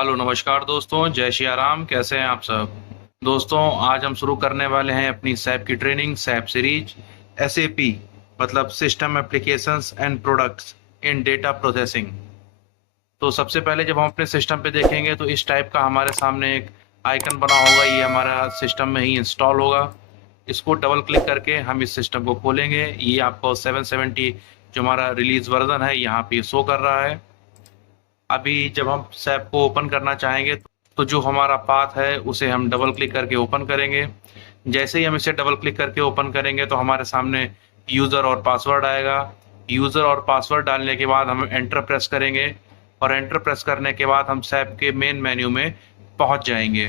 Hello नमस्कार दोस्तों, जय श्री राम। कैसे हैं आप सब दोस्तों? आज हम शुरू करने वाले हैं अपनी सैप की ट्रेनिंग, सैप सीरीज एसएपी मतलब system applications and products in data processing. तो सबसे पहले जब हम अपने सिस्टम पे देखेंगे तो इस टाइप का हमारे सामने एक आइकन बना होगा। ये हमारा सिस्टम में ही इंस्टॉल होगा। इसको डबल क्लिक करके हम इस सिस्टम को खोलेंगे। ये आपको 770 जो हमारा रिलीज वर्जन है यहाँ पे शो कर रहा है। अभी जब हम सैप को ओपन करना चाहेंगे तो जो हमारा पाथ है उसे हम डबल क्लिक करके ओपन करेंगे। जैसे ही हम इसे डबल क्लिक करके ओपन करेंगे तो हमारे सामने यूज़र और पासवर्ड आएगा। यूज़र और पासवर्ड डालने के बाद हम एंटर प्रेस करेंगे और एंटर प्रेस करने के बाद हम सैप के मेन मेन्यू में पहुंच जाएंगे।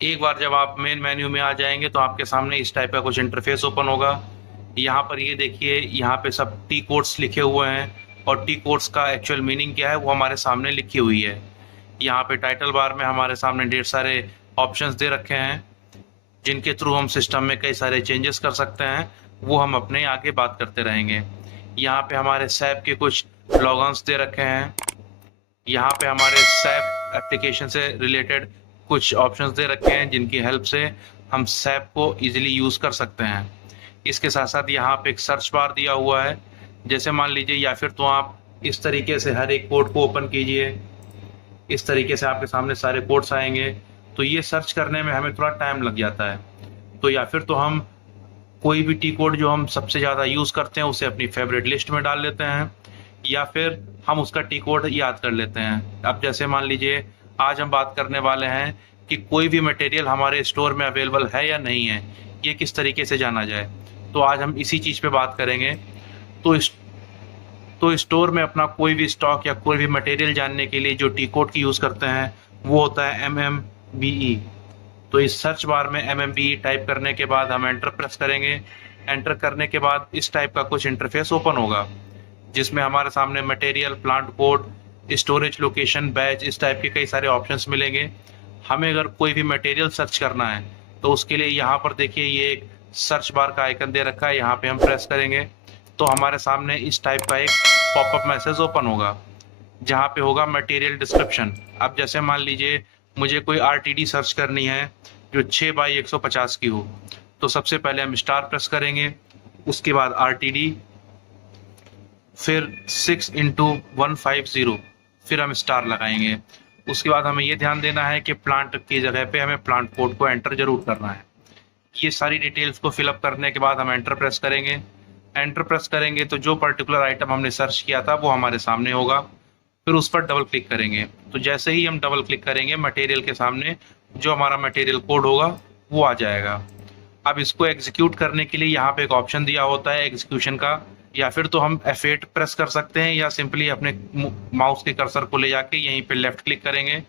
एक बार जब आप मेन मेन्यू में आ जाएंगे तो आपके सामने इस टाइप का कुछ इंटरफेस ओपन होगा। यहाँ पर ये देखिए, यहाँ पे सब टी कोड्स लिखे हुए हैं और टी कोड्स का एक्चुअल मीनिंग क्या है वो हमारे सामने लिखी हुई है। यहाँ पे टाइटल बार में हमारे सामने ढेर सारे ऑप्शंस दे रखे हैं जिनके थ्रू हम सिस्टम में कई सारे चेंजेस कर सकते हैं। वो हम अपने आगे बात करते रहेंगे। यहाँ पे हमारे सैप के कुछ लॉगन्स दे रखे हैं। यहाँ पे हमारे सैप एप्लीकेशन से रिलेटेड कुछ ऑप्शंस दे रखे हैं जिनकी हेल्प से हम सैप को इजीली यूज़ कर सकते हैं। इसके साथ साथ यहाँ पे एक सर्च बार दिया हुआ है। जैसे मान लीजिए, या फिर तो आप इस तरीके से हर एक कोड को ओपन कीजिए। इस तरीके से आपके सामने सारे कोड्स आएंगे। तो ये सर्च करने में हमें थोड़ा टाइम लग जाता है। तो या फिर तो हम कोई भी टी कोड जो हम सबसे ज़्यादा यूज़ करते हैं उसे अपनी फेवरेट लिस्ट में डाल लेते हैं, या फिर हम उसका टी कोड याद कर लेते हैं। अब जैसे मान लीजिए, आज हम बात करने वाले हैं कि कोई भी मटेरियल हमारे स्टोर में अवेलेबल है या नहीं है, ये किस तरीके से जाना जाए। तो आज हम इसी चीज़ पे बात करेंगे। तो स्टोर में अपना कोई भी स्टॉक या कोई भी मटेरियल जानने के लिए जो टी कोड की यूज़ करते हैं वो होता है MMBE। तो इस सर्च बार में MMBE टाइप करने के बाद हम एंटर प्रेस करेंगे। एंटर करने के बाद इस टाइप का कुछ इंटरफेस ओपन होगा जिसमें हमारे सामने material, plant code, storage location, batch, इस टाइप के कई सारे ऑप्शंस मिलेंगे। हमें अगर कोई भी मटेरियल सर्च करना है तो उसके लिए यहाँ पर देखिए, ये एक सर्च बार का आइकन दे रखा है। यहाँ पे हम प्रेस करेंगे तो हमारे सामने इस टाइप का एक पॉपअप मैसेज ओपन होगा जहाँ पे होगा मटेरियल डिस्क्रिप्शन। अब जैसे मान लीजिए मुझे कोई RTD सर्च करनी है जो 6x150 की हो, तो सबसे पहले हम स्टार प्रेस करेंगे, उसके बाद RTD, फिर 6x150, फिर हम स्टार लगाएंगे। उसके बाद हमें ये ध्यान देना है कि प्लांट की जगह पे हमें प्लांट कोड को एंटर जरूर करना है। ये सारी डिटेल्स को फिलअप करने के बाद हम एंटर प्रेस करेंगे। एंटर प्रेस करेंगे तो जो पर्टिकुलर आइटम हमने सर्च किया था वो हमारे सामने होगा। फिर उस पर डबल क्लिक करेंगे। तो जैसे ही हम डबल क्लिक करेंगे, मटेरियल के सामने जो हमारा मटेरियल कोड होगा वो आ जाएगा। अब इसको एग्जीक्यूट करने के लिए यहाँ पे एक ऑप्शन दिया होता है एग्जीक्यूशन का। या फिर तो हम F8 प्रेस कर सकते हैं या सिंपली अपने माउस के कर्सर को ले जाके यहीं पे लेफ्ट क्लिक करेंगे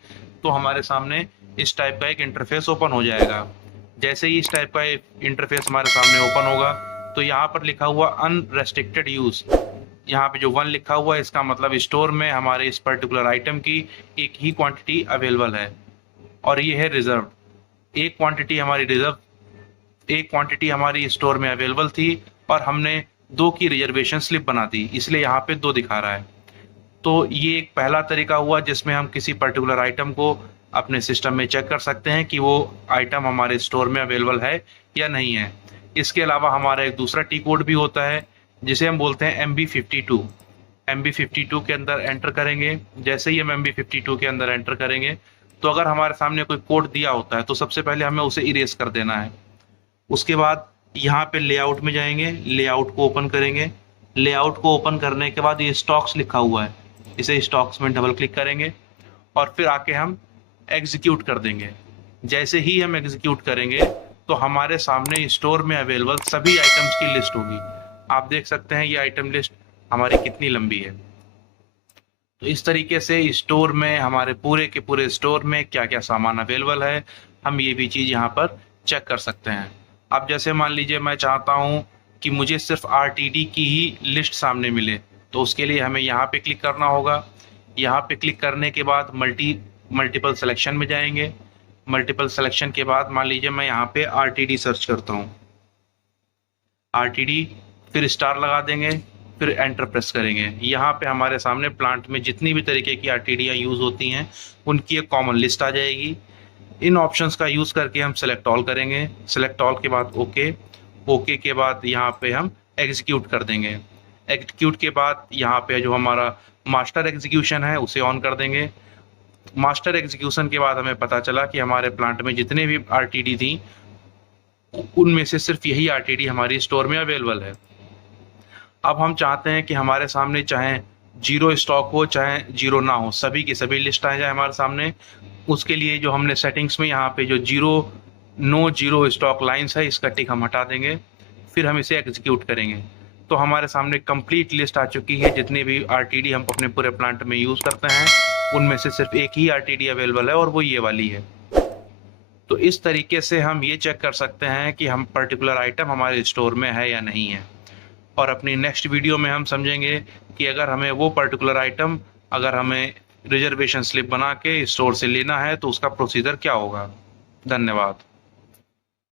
तो हमारे सामने इस टाइप का एक इंटरफेस ओपन हो जाएगा। जैसे ही इस टाइप का एक इंटरफेस हमारे सामने ओपन होगा तो यहाँ पर लिखा हुआ अनरेस्ट्रिक्टेड यूज, यहाँ पे जो 1 लिखा हुआ है इसका मतलब स्टोर में हमारे इस पर्टिकुलर आइटम की एक ही क्वांटिटी अवेलेबल है और ये है रिजर्व। एक क्वांटिटी हमारी स्टोर में अवेलेबल थी और हमने 2 की रिजर्वेशन स्लिप बना दी, इसलिए यहाँ पे 2 दिखा रहा है। तो ये एक पहला तरीका हुआ जिसमें हम किसी पर्टिकुलर आइटम को अपने सिस्टम में चेक कर सकते हैं कि वो आइटम हमारे स्टोर में अवेलेबल है या नहीं है। इसके अलावा हमारा एक दूसरा टी कोड भी होता है जिसे हम बोलते हैं MB52। MB52 के अंदर एंटर करेंगे। जैसे ही हम MB52 के अंदर एंटर करेंगे तो अगर हमारे सामने कोई कोड दिया होता है तो सबसे पहले हमें उसे इरेज कर देना है। उसके बाद यहाँ पे लेआउट में जाएंगे, लेआउट को ओपन करेंगे। लेआउट को ओपन करने के बाद ये स्टॉक्स लिखा हुआ है, इसे स्टॉक्स में डबल क्लिक करेंगे और फिर आके हम एग्जीक्यूट कर देंगे। जैसे ही हम एग्जीक्यूट करेंगे तो हमारे सामने स्टोर में अवेलेबल सभी आइटम्स की लिस्ट होगी। आप देख सकते हैं ये आइटम लिस्ट हमारी कितनी लंबी है। तो इस तरीके से स्टोर में, हमारे पूरे के पूरे स्टोर में क्या क्या सामान अवेलेबल है, हम ये भी चीज़ यहाँ पर चेक कर सकते हैं। अब जैसे मान लीजिए मैं चाहता हूँ कि मुझे सिर्फ RTD की ही लिस्ट सामने मिले, तो उसके लिए हमें यहाँ पे क्लिक करना होगा। यहाँ पे क्लिक करने के बाद मल्टीपल सिलेक्शन में जाएंगे। मल्टीपल सिलेक्शन के बाद मान लीजिए मैं यहाँ पे RTD सर्च करता हूँ, RTD, फिर स्टार लगा देंगे, फिर एंटर प्रेस करेंगे। यहाँ पे हमारे सामने प्लांट में जितनी भी तरीके की आरटीडियाँ यूज़ होती हैं उनकी एक कॉमन लिस्ट आ जाएगी। इन ऑप्शंस का यूज़ करके हम सेलेक्ट ऑल करेंगे। सेलेक्ट ऑल के बाद ओके के बाद यहाँ पे हम एग्जीक्यूट कर देंगे। एग्जीक्यूट के बाद यहाँ पे जो हमारा मास्टर एग्जीक्यूशन है उसे ऑन कर देंगे। मास्टर एग्जीक्यूशन के बाद हमें पता चला कि हमारे प्लांट में जितने भी आरटीडी थी उनमें से सिर्फ यही आरटीडी हमारी स्टोर में अवेलेबल है। अब हम चाहते हैं कि हमारे सामने चाहे जीरो स्टॉक हो चाहे जीरो ना हो, सभी की सभी लिस्ट आ जाए हमारे सामने। उसके लिए जो हमने सेटिंग्स में यहाँ पे जो नो जीरो स्टॉक लाइन्स है इसका टिक हम हटा देंगे, फिर हम इसे एग्जीक्यूट करेंगे तो हमारे सामने कंप्लीट लिस्ट आ चुकी है। जितने भी आरटीडी हम अपने पूरे प्लांट में यूज़ करते हैं उनमें से सिर्फ एक ही आरटीडी अवेलेबल है और वो ये वाली है। तो इस तरीके से हम ये चेक कर सकते हैं कि हम पर्टिकुलर आइटम हमारे स्टोर में है या नहीं है। और अपनी नेक्स्ट वीडियो में हम समझेंगे कि अगर हमें वो पर्टिकुलर आइटम अगर हमें रिजर्वेशन स्लिप बना के स्टोर से लेना है तो उसका प्रोसीजर क्या होगा। धन्यवाद।